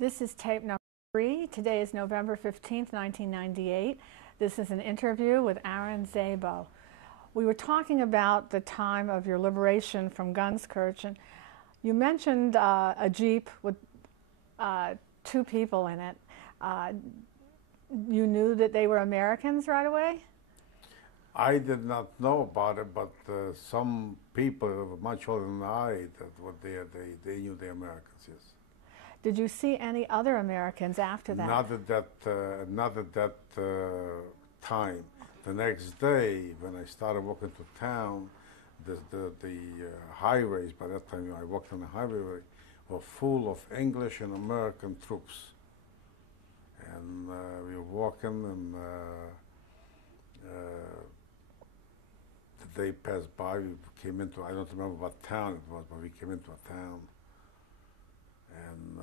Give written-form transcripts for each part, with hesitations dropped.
This is tape number 3. Today is November 15th, 1998. This is an interview with AaronSzabo. We were talking about the time of your liberation from Gunskirchen. You mentioned a Jeep with 2 people in it. You knew that they were Americans right away? I did not know about it, but some people much older than I, they knew the Americans, yes. Did you see any other Americans after that? Not at that time. The next day, when I started walking to town, the highways, by that time I walked on the highway, were full of English and American troops. And we were walking, and the day passed by. We came into, I don't remember what town it was, but we came into a town. And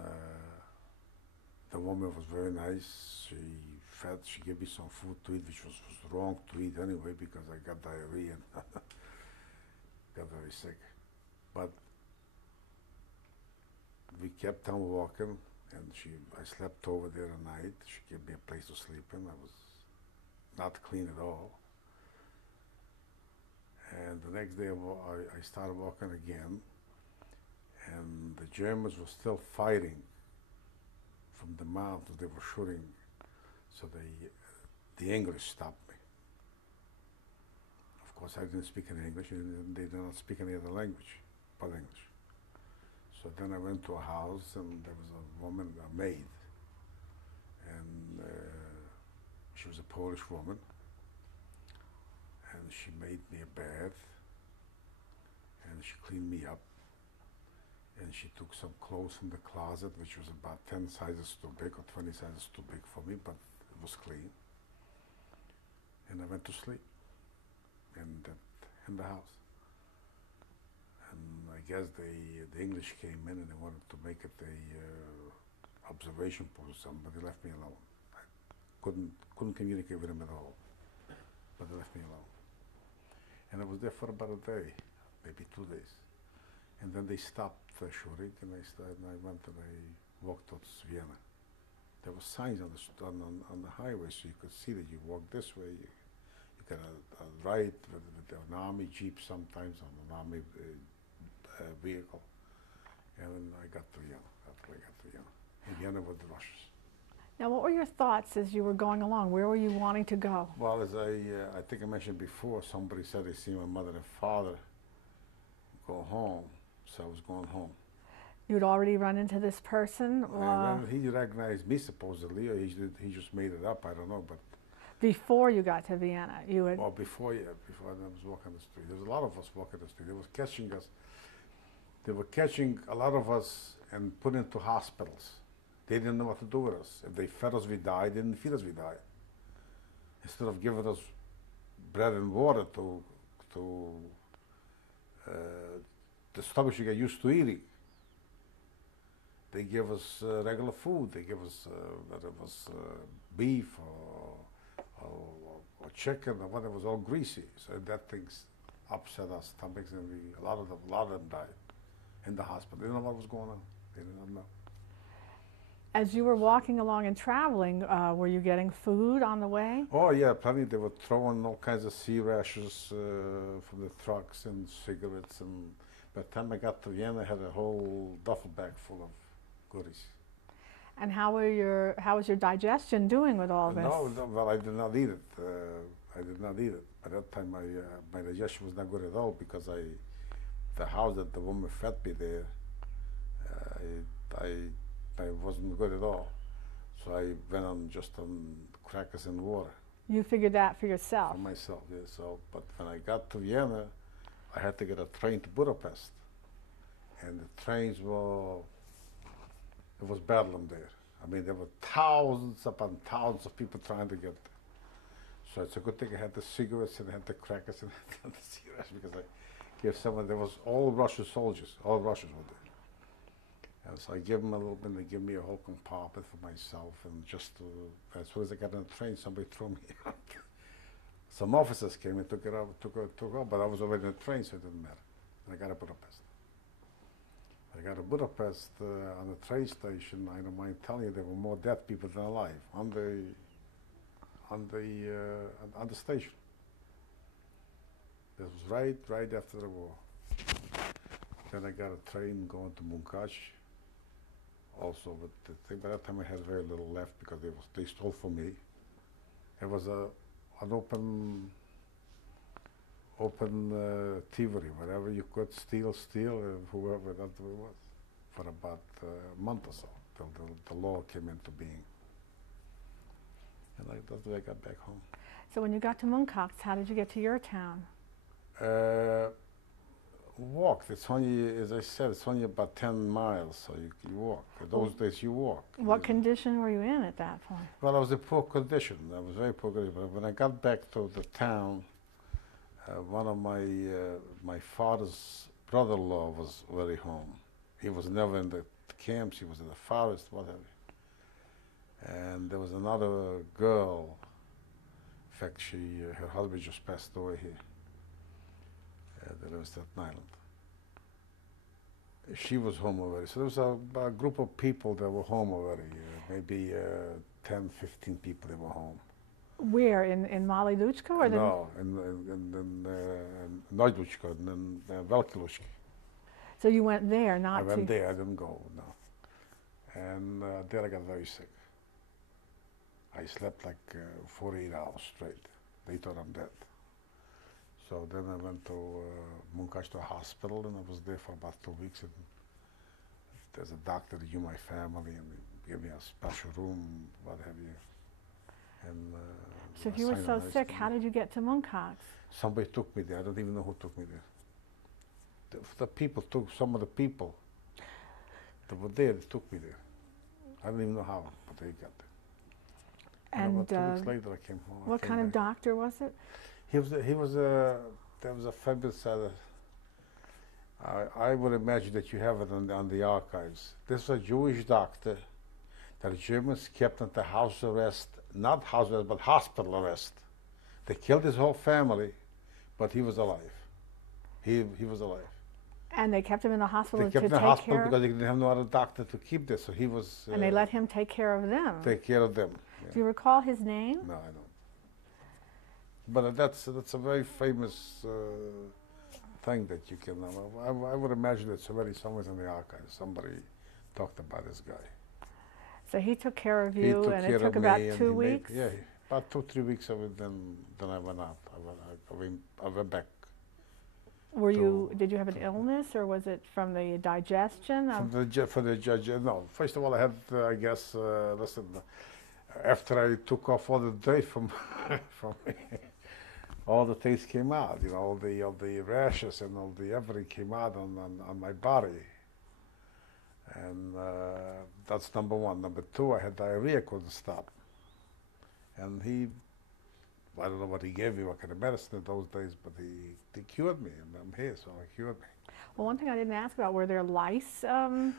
the woman was very nice. She gave me some food to eat, which was wrong to eat anyway because I got diarrhea and got very sick. But we kept on walking, and I slept over there at night. She gave me a place to sleep in. I was not clean at all. And the next day I started walking again, and the Germans were still fighting from the mountains. They were shooting, so the English stopped me. Of course, I didn't speak any English, and they did not speak any other language but English. So then I went to a house, and there was a woman, a maid, and she was a Polish woman, and she made me a bath, and she cleaned me up. And she took some clothes from the closet, which was about 10 sizes too big or 20 sizes too big for me, but it was clean. And I went to sleep in the house. And I guess the English came in and they wanted to make it a observation post, but they left me alone. I couldn't communicate with them at all, but they left me alone. And I was there for about a day, maybe 2 days. And then they stopped shooting, and I went and I walked towards Vienna. There were signs on the highway, so you could see that you walk this way, you got a right with an army jeep sometimes, on an army vehicle. And then I got to Vienna. After I got to Vienna, in Vienna with the Russians. Now, what were your thoughts as you were going along? Where were you wanting to go? Well, as I think I mentioned before, somebody said they see my mother and father go home. So I was going home. You'd already run into this person? He recognized me supposedly, or he just made it up, I don't know. But before you got to Vienna, you had... Well, before I was walking the street. There was a lot of us walking the street. They were catching us. They were catching a lot of us and put into hospitals. They didn't know what to do with us. If they fed us, we died. They didn't feed us, we died. Instead of giving us bread and water the stomach you get used to eating, they give us regular food. They give us whether it was beef or chicken or whatever. It was all greasy. So that things upset our stomachs, and a lot of them died in the hospital. They didn't know what was going on. They did not know. As you were walking along and traveling, were you getting food on the way? Oh yeah, plenty. They were throwing all kinds of sea rations from the trucks and cigarettes, and by the time I got to Vienna, I had a whole duffel bag full of goodies. And how was your digestion doing with all this? No, well, I did not eat it. I did not eat it. By that time, my digestion was not good at all because the house that the woman fed me there, I wasn't good at all. So I went on just on crackers and water. You figured that for yourself? For myself, yeah. So, but when I got to Vienna, I had to get a train to Budapest. And the trains were, it was bedlam there. I mean, there were thousands upon thousands of people trying to get there. So it's a good thing I had the cigarettes and I had the crackers and I had the cigarettes, because I gave someone, there was all Russian soldiers, all Russians were there. And so I gave them a little bit, and they gave me a whole compartment for myself, and just as soon as I got on the train, somebody threw me out. Some officers came and took it off, but I was already on the train, so it didn't matter. And I got to Budapest. When I got to Budapest on the train station. I don't mind telling you, there were more dead people than alive on the station. This was right after the war. Then I got a train going to Munkac. Also, but the thing, by that time I had very little left because they stole from me. It was an open thievery. Whatever you could steal, whoever that was, for about a month or so, till the law came into being. And that's the way I got back home. So when you got to Munkac, how did you get to your town? Walked. It's only, as I said, it's only about 10 miles, so you walk. In those days, you walk. What condition were you in at that point? Well, I was in poor condition. I was very poor condition. But when I got back to the town, one of my father's brother-in-law was very home. He was never in the camps. He was in the forest, whatever. And there was another girl. In fact, her husband just passed away here. That was Staten Island. She was home already. So there was a group of people that were home already, maybe 10, 15 people that were home. Where, in Maliluchka? Or no, in Neuduchka, in Velkilushki. So you went there, not I went there, I didn't go, no. And there I got very sick. I slept like 48 hours straight. They thought I'm dead. So then I went to Munkac to a hospital, and I was there for about 2 weeks. And there's a doctor that knew my family, and they gave me a special room, what have you. And so if you were so sick, how did you get to Munkac? Somebody took me there. I don't even know who took me there. The people took, some of the people that were there, they took me there. I don't even know how, but they got there. And about 2 weeks later, I came home. What kind of doctor was it? There was a fabulous, I would imagine that you have it on the archives. This was a Jewish doctor that the Germans kept under house arrest, not house arrest, but hospital arrest. They killed his whole family, but he was alive. He was alive. And they kept him in the hospital to take care of? They kept him in the hospital because they didn't have no other doctor to keep this, so he was... and they let him take care of them? Take care of them, yeah. Do you recall his name? No, I don't. But that's a very famous thing that you can. I would imagine it's already somewhere in the archives. Somebody talked about this guy. So he took care of you, and it took about 2 weeks. Yeah, about 2, 3 weeks of it. Then I went out. I went back. Did you have an illness, or was it from the digestion? From the judge. No. First of all, I had, I guess. Listen. After I took off all the dirt from me. All the things came out, you know, all the rashes and all the everything came out on my body. And that's number one. Number two, I had diarrhea, couldn't stop. And I don't know what he gave me, what kind of medicine in those days, but he cured me, and I'm here, so he cured me. Well, one thing I didn't ask about, were there lice oh,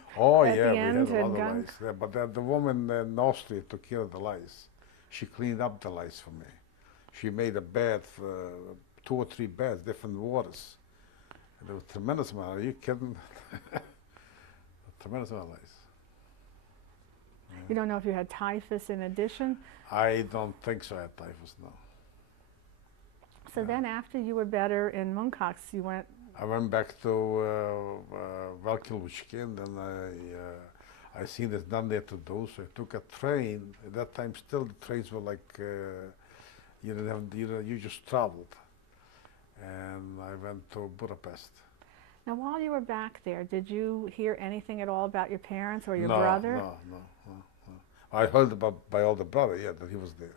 at yeah, the end? we had a lot of lice. Yeah, but the woman in Austria took care of the lice. She cleaned up the lice for me. She made a bed, 2 or 3 beds, different waters. And there was a tremendous amount. Are you kidding? A tremendous amount of lice. Yeah. You don't know if you had typhus in addition? I don't think so. I had typhus, no. So then, after you were better in Munkac, you went. I went back to Velkilushki, and then I seen there's nothing there to do, so I took a train. At that time, still the trains were like. You didn't have, you just traveled. And I went to Budapest. Now, while you were back there, did you hear anything at all about your parents or your brother? No. I heard about my older brother, yeah, that he was there.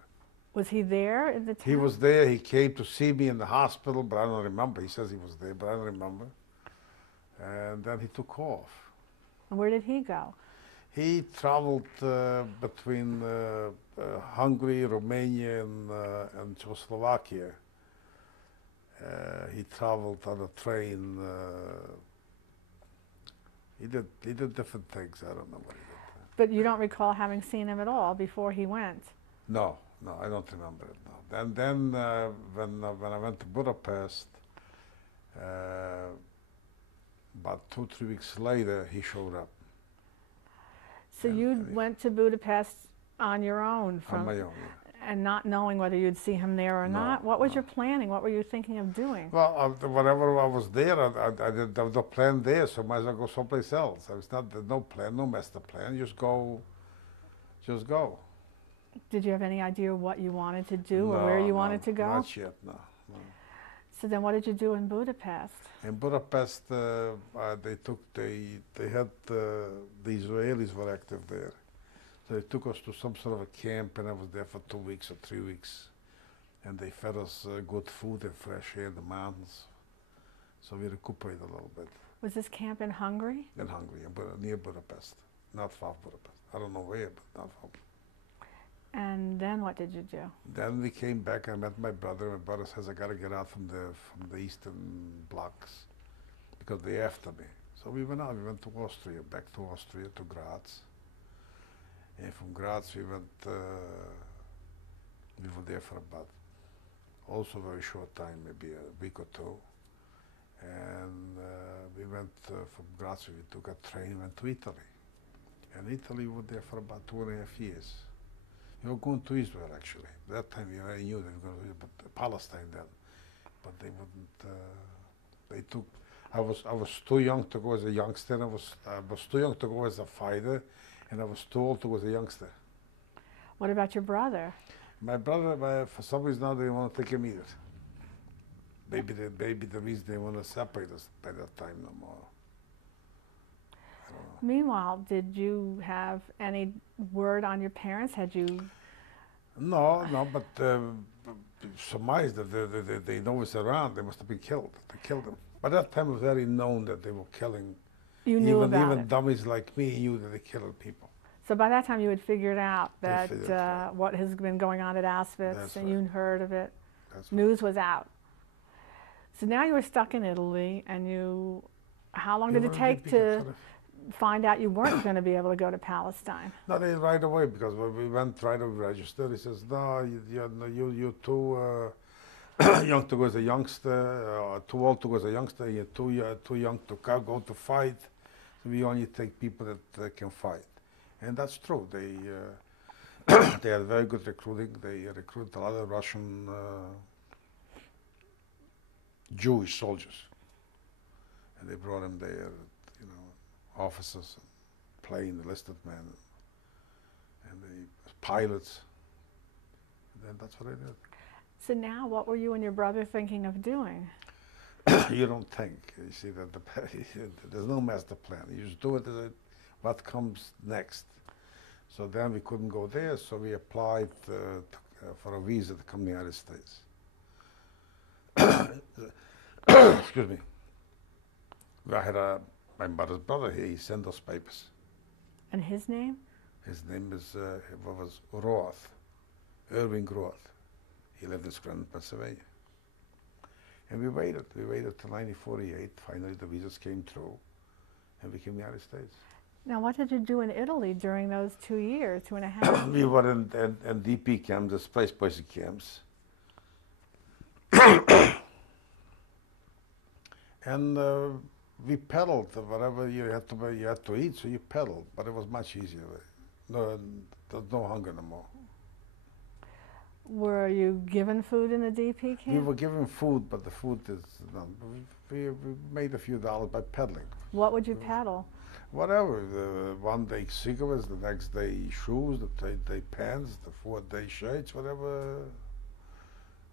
Was he there in the town? He was there. He came to see me in the hospital, but I don't remember. He says he was there, but I don't remember. And then he took off. And where did he go? He traveled between Hungary, Romania, and Czechoslovakia. He traveled on a train. He did different things. I don't know what he did. But you don't recall having seen him at all before he went? No, I don't remember it. No. And then when I went to Budapest, About 2, 3 weeks later, he showed up. So you went to Budapest on your own, On my own, yeah. and not knowing whether you'd see him there or No, not? What was no. your planning? What were you thinking of doing? Well, whenever I was there, there was no plan there, so might as well go someplace else. There's no plan, no master plan. Just go. Did you have any idea what you wanted to do or No, where you no, wanted to go? not yet, no. So then what did you do in Budapest? In Budapest, they had, the Israelis were active there. So they took us to some sort of a camp, and I was there for 2 weeks or 3 weeks. And they fed us good food and fresh air in the mountains. So we recuperated a little bit. Was this camp in Hungary? In Hungary, near Budapest, not far from Budapest. I don't know where, but not far. And then what did you do? Then we came back. I met my brother. My brother says, I got to get out from the eastern blocks because they're after me. So we went out. We went to Austria, back to Austria, to Graz. And from Graz we went, we were there for about also a very short time, maybe a week or two. And we went from Graz, we took a train, went to Italy. And Italy, we were there for about 2.5 years. We were going to Israel, actually. That time we already knew they were going to Palestine then. But they wouldn't, they took, I was too young to go as a youngster, and I was too young to go as a fighter, and I was too old to go as a youngster. What about your brother? My brother, for some reason now they didn't want to take him either. Maybe the reason they want to separate us by that time no more. I don't know. Meanwhile, did you have any word on your parents? Had you? No, but surmised that they know it's around. They must have been killed. They killed them. By that time it was already known that they were killing. You knew about even it. dummies like me knew that they killed people. So by that time you had figured out that what has been going on at Auschwitz, That's and right. you'd heard of it. That's News was out. So now you were stuck in Italy, and you, how long did it take to find out you weren't going to be able to go to Palestine? No, they right away, because when we went right away registered, he says, no, you're too young to go as a youngster, or too old to go as a youngster, you're too young to go to fight. So we only take people that can fight. And that's true. They they had very good recruiting. They recruited a lot of Russian Jewish soldiers, and they brought them there. You know, officers, plane, enlisted men, and they pilots. And then that's what I did. So now, what were you and your brother thinking of doing? You don't think. You see that there's no master plan. You just do it as what comes next. So then we couldn't go there, so we applied for a visa to come to the United States. Excuse me. I had my mother's brother here. He sent us papers. And his name? His name was Roth, Irving Roth. He lived in Scranton, Pennsylvania. And we waited till 1948. Finally, the visas came through, and we came to the United States. Now, what did you do in Italy during those 2 years, 2.5? We were in DP camps, displaced camps. And we peddled whatever you had to eat, so you peddled, but it was much easier. No, there's no hunger no more. Were you given food in the DP camp? We were given food, but the food is no. We made a few dollars by peddling. What would you peddle? Whatever. One day cigarettes, the next day shoes, the third day pants, the fourth day shirts, whatever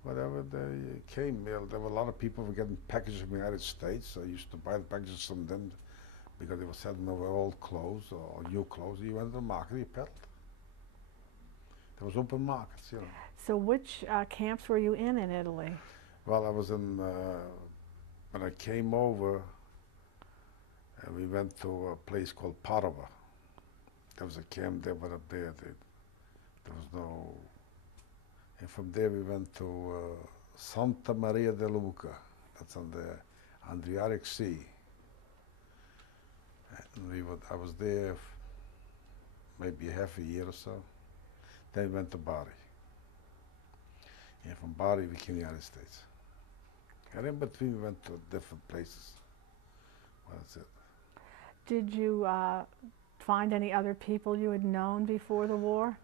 they came. There were a lot of people who were getting packages from the United States, so I used to buy the packages from them because they were selling over old clothes or new clothes. You went to the market, you peddled. There was open markets, you know. So which camps were you in Italy? Well, I was in, when I came over, we went to a place called Padova. There was a camp there, but up there, there was no, and from there we went to Santa Maria de Luca. That's on the Adriatic Sea. And I was there maybe half a year or so. Then we went to Bari. And from Bari we came to the United States. And in between we went to different places. That's it. Did you find any other people you had known before the war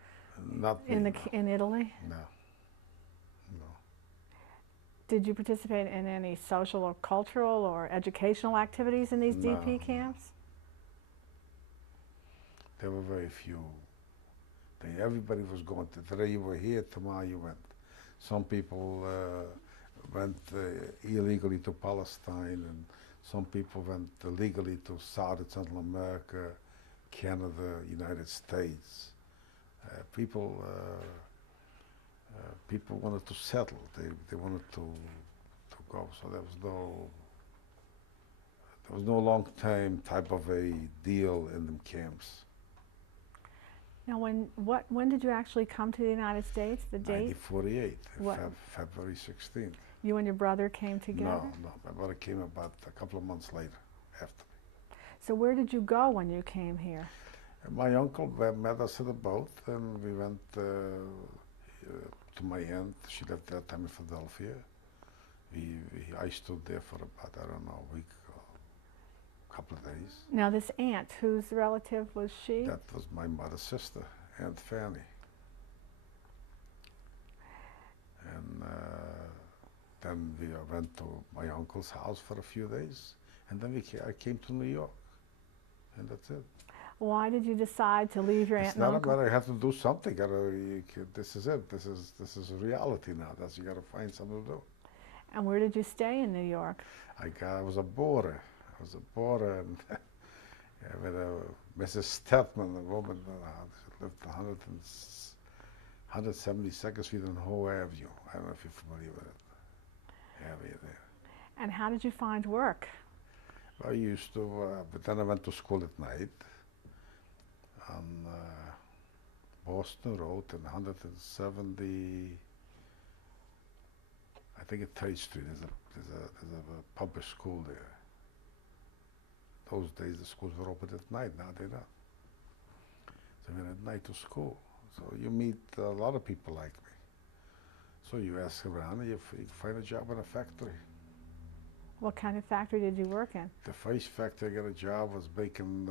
Not me, in no. in Italy? No, no. Did you participate in any social or cultural or educational activities in these No, DP no. camps? There were very few. Everybody was going to, today you were here, tomorrow you went. Some people went illegally to Palestine, and some people went legally to South and Central America, Canada, United States. People wanted to settle. They wanted to go. So there was no long-term type of a deal in them camps. Now, when did you actually come to the United States? The date? 1948, What? February 16th. You and your brother came together? No, my brother came about a couple of months later, after me. So where did you go when you came here? And my uncle met us at a boat, and we went to my aunt. She lived that time in Philadelphia. I stood there for about, I don't know, a week, a couple of days. Now, this aunt, whose relative was she? That was my mother's sister, Aunt Fanny. And then we went to my uncle's house for a few days, and then I came to New York, and that's it. Why did you decide to leave your aunt and uncle? It's not about I have to do something. This is it. This is reality now. You got to find something to do. And where did you stay in New York? I was a boarder. And with Mrs. Stedman, a woman who lived 172nd Street and Howe Avenue. I don't know if you're familiar with it. Area there. And how did you find work? I used to, but then I went to school at night on Boston Road and 170. I think at 3rd Street. There's a public school there. Those days the schools were open at night. Now they're not. So I went at night to school. So you meet a lot of people like me. So you ask around and you find a job in a factory. What kind of factory did you work in? The first factory I got a job was making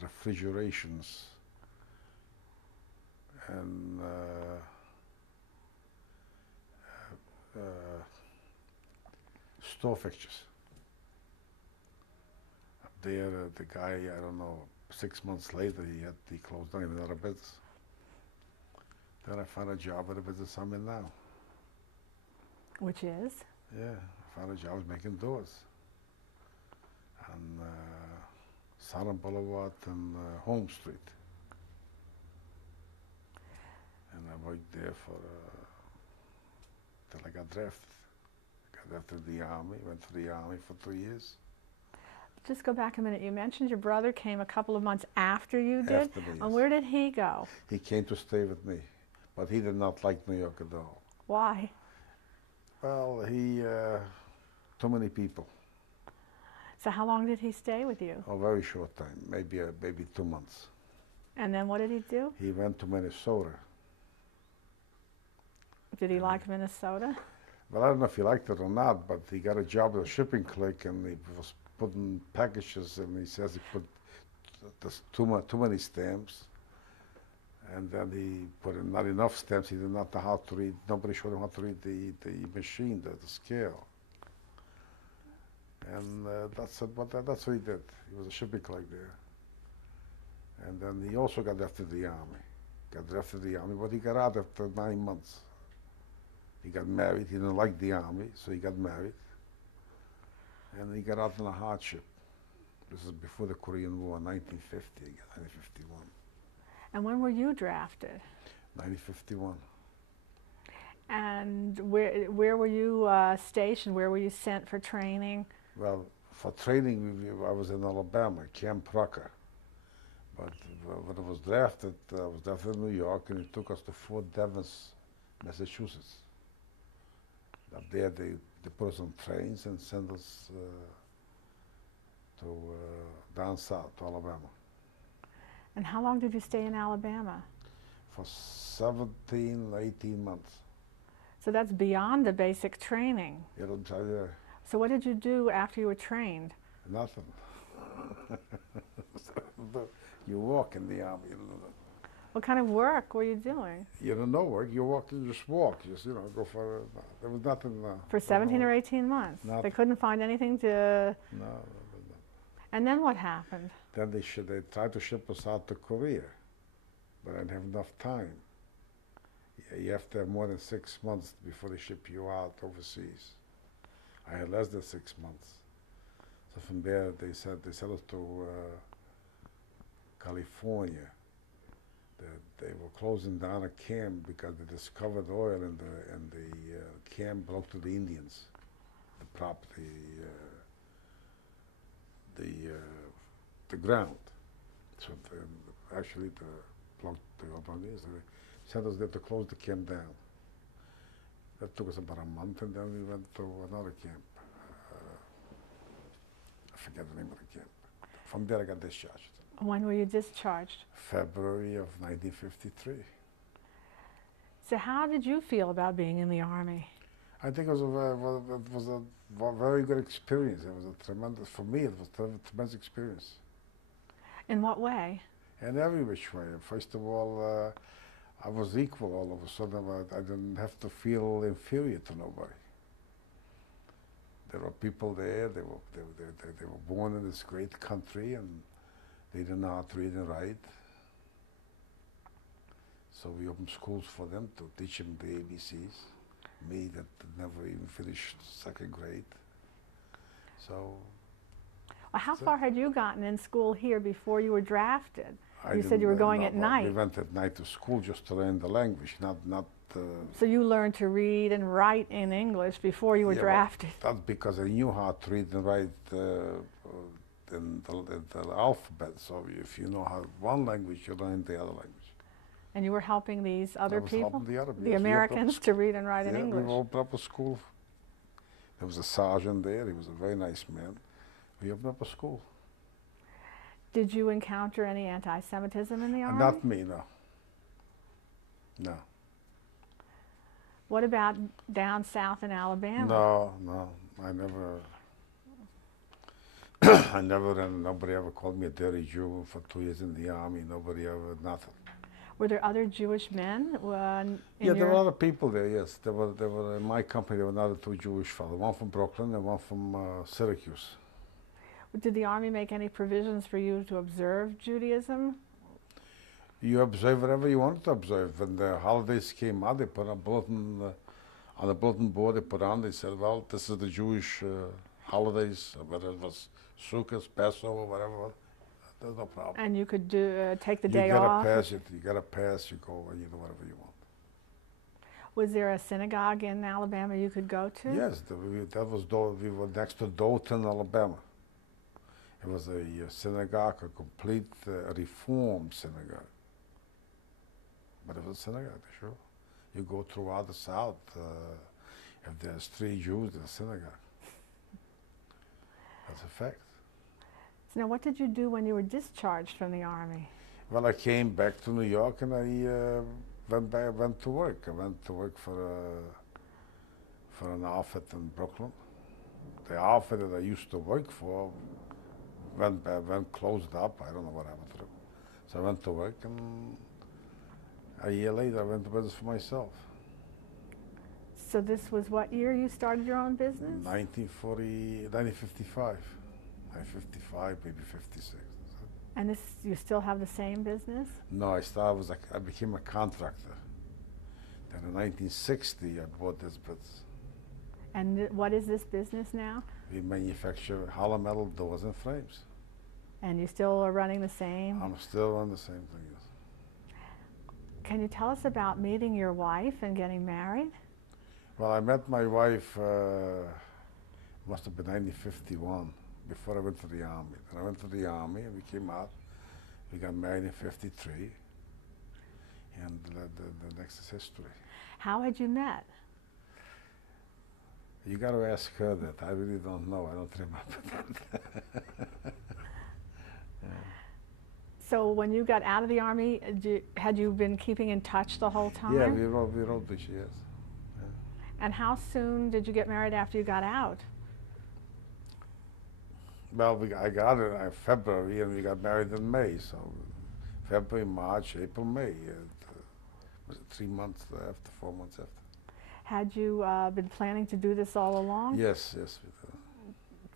refrigerations and store fixtures. Up there, the guy, I don't know, 6 months later, he closed down, he went out of business. Then I found a job at the business I'm in now. Which is? Yeah, I found a job making doors on Southern Boulevard and Holmes Street. And I worked there till I got drafted. I got drafted to the Army, went to the Army for 3 years. Just go back a minute. You mentioned your brother came a couple of months after you did. After me, yes. And where did he go? He came to stay with me, but he did not like New York at all. Why? Well, too many people. So how long did he stay with you? A very short time, maybe 2 months. And then what did he do? He went to Minnesota. Did he like Minnesota? Well, I don't know if he liked it or not, but he got a job at a shipping clerk, and he was putting packages, and he says he put too many stamps, and then he put in not enough stamps. He did not know how to read. Nobody showed him how to read the machine, the scale. And that's what he did. He was a shipping clerk there. And then he also got drafted to the Army. But he got out after 9 months. He got married. He didn't like the Army, so he got married. And he got out in a hardship. This is before the Korean War, 1950, 1951. And when were you drafted? 1951. And where were you stationed? Where were you sent for training? Well, for training, I was in Alabama, Camp Rucker. But when I was drafted in New York, and it took us to Fort Devens, Massachusetts. Up there, they put us on trains and sent us to down south to Alabama. And how long did you stay in Alabama? For 17, 18 months. So that's beyond the basic training. It'll tell you. So what did you do after you were trained? Nothing. You walk in the army. What kind of work were you doing? You don't know work. You walk. You just walk. Just go for. There was nothing. For 17 or 18 months. Nothing. They couldn't find anything to. No. And then what happened? Then they tried to ship us out to Korea, but I didn't have enough time. You have to have more than 6 months before they ship you out overseas. I had less than 6 months. So from there, they sent us to California. They were closing down a camp because they discovered oil in the camp belonged to the Indians. The property, the ground. So actually, belonged to the Indians. They sent us there to close the camp down. That took us about a month, and then we went to another camp. I forget the name of the camp. From there, I got discharged. When were you discharged? February of 1953. So how did you feel about being in the Army? I think it was a very good experience. It was a tremendous, for me, it was a tremendous experience. In what way? In every which way. First of all, I was equal all of a sudden. I didn't have to feel inferior to nobody. There were people there. They were born in this great country, and they didn't know how to read and write. So we opened schools for them to teach them the ABCs. Me that never even finished second grade. So. Well, how far had you gotten in school here before you were drafted? I You said you were going at night. We went at night to school just to learn the language, not. So you learned to read and write in English before you were drafted. That's because I knew how to read and write in the alphabet. So if you know how one language, you learn the other language. And you were helping these other people, the Americans, to read and write in English. We opened up a school. There was a sergeant there. He was a very nice man. We opened up a school. Did you encounter any anti-Semitism in the Army? Not me, no. No. What about down south in Alabama? No, I never. I never, and nobody ever called me a dirty Jew for 2 years in the Army. Nobody ever, nothing. Were there other Jewish men? Yeah, there were other people there. Yes, there were in my company. There were another 2 Jewish fellows, one from Brooklyn and one from Syracuse. Did the Army make any provisions for you to observe Judaism? You observe whatever you wanted to observe. When the holidays came out, they put a bulletin on the bulletin board. They put on. They said, "Well, this is the Jewish holidays. Whether it was Sukkot, Passover, whatever. There's no problem." And you could take the day off. You got a pass. You go and you do whatever you want. Was there a synagogue in Alabama you could go to? Yes, we were next to Dothan, Alabama. It was a synagogue, a complete reform synagogue. But it was a synagogue, sure. You go throughout the South, if there's 3 Jews, there's a synagogue. That's a fact. So now what did you do when you were discharged from the Army? Well, I came back to New York and I went to work. I went to work for an outfit in Brooklyn. The outfit that I used to work for went closed up. I don't know what happened to it. So I went to work, and a year later I went to business for myself. So this was what year you started your own business? 1955. 1955, maybe 56. And you still have the same business? No, I became a contractor. Then in 1960 I bought this business. And what is this business now? We manufacture hollow metal doors and frames. And you still are running the same? I'm still on the same thing, yes. Can you tell us about meeting your wife and getting married? Well, I met my wife, must have been 1951, before I went to the Army. Then I went to the Army and we came out. We got married in 53. And the next is history. How had you met? You got to ask her that. I really don't know. I don't remember that. Yeah. So when you got out of the Army, had you been keeping in touch the whole time? Yeah, we wrote this, yes. Yeah. And how soon did you get married after you got out? Well, I got it in February and we got married in May. So February, March, April, May. Was it 3 months after, 4 months after? Had you been planning to do this all along? Yes, yes, we did.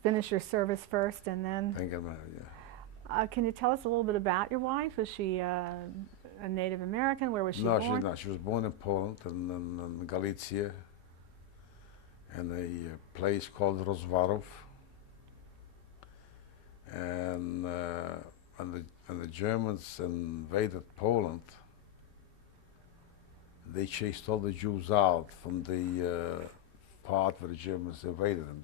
Finish your service first and then? Then get married, yeah. Can you tell us a little bit about your wife? Was she a Native American? Where was she No, born? she's not. She was born in Poland, in Galicia, in a place called Rozwarów. And when the Germans invaded Poland, they chased all the Jews out from the part where the Germans invaded them.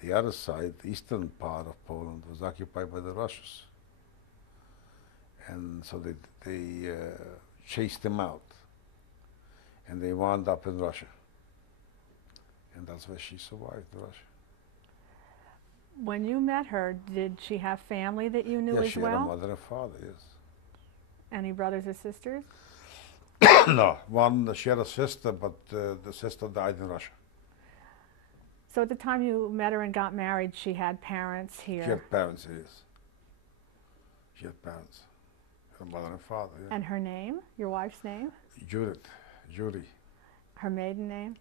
The other side, the eastern part of Poland, was occupied by the Russians. And so they chased them out. And they wound up in Russia. And that's where she survived, Russia. When you met her, did she have family that you knew Yes, as she well? had a mother and father, yes. Any brothers or sisters? No, she had a sister, but the sister died in Russia. So at the time you met her and got married, she had parents here? She had parents, yes. She had parents. Her mother and father, yeah. And her name? Your wife's name? Judy. Her maiden name?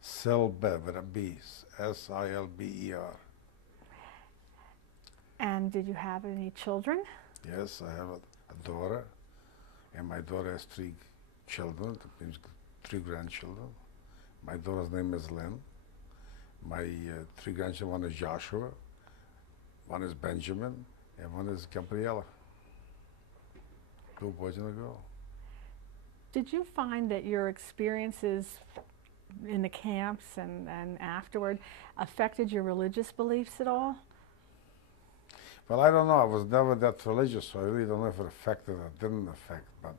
Silber with a B, S-I-L-B-E-R. And did you have any children? Yes, I have a daughter, and my daughter has 3 children, that means 3 grandchildren. My daughter's name is Lynn. My 3 grandchildren, one is Joshua, one is Benjamin, and one is Gabriella. 2 boys and a girl. Did you find that your experiences in the camps and afterward affected your religious beliefs at all? Well, I don't know. I was never that religious, so I really don't know if it affected or didn't affect. But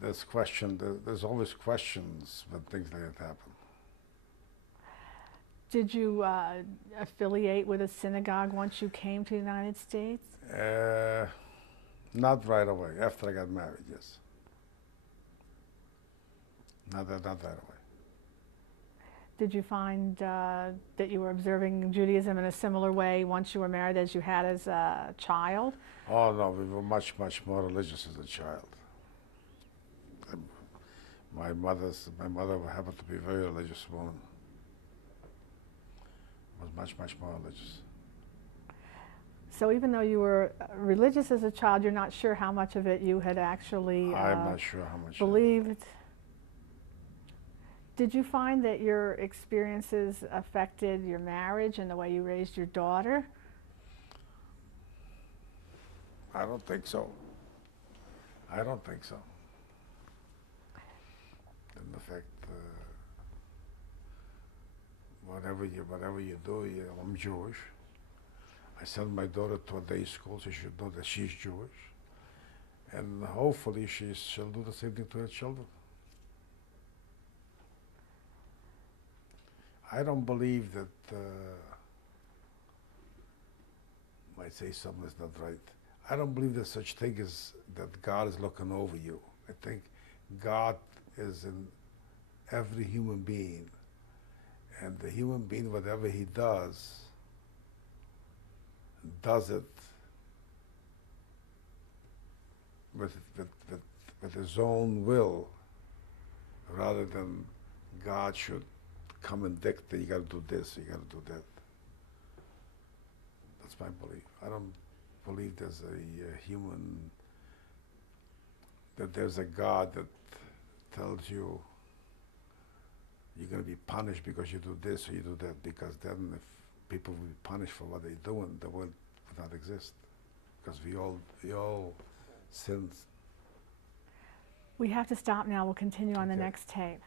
there's always questions when things like that happen. Did you affiliate with a synagogue once you came to the United States? Not right away. After I got married, yes. Not right away. Did you find that you were observing Judaism in a similar way once you were married as you had as a child? Oh no, we were much more religious as a child. My mother happened to be a very religious woman. Was much more religious. So even though you were religious as a child, you're not sure how much of it you had actually I'm not sure how much believed. Did you find that your experiences affected your marriage and the way you raised your daughter? I don't think so. I don't think so. Didn't affect whatever you do. I'm Jewish. I sent my daughter to a day school, so she should know that she's Jewish, and hopefully she'll do the same thing to her children. I don't believe that. Might say something that's not right. I don't believe there's such thing as that God is looking over you. I think God is in every human being, and the human being, whatever he does it with his own will, rather than God should come and dictate, you got to do this, you got to do that. That's my belief. I don't believe there's there's a God that tells you you're going to be punished because you do this or you do that, because then if people will be punished for what they're doing, the world would not exist, because we all sinned. We have to stop now. We'll continue on the Okay. next tape.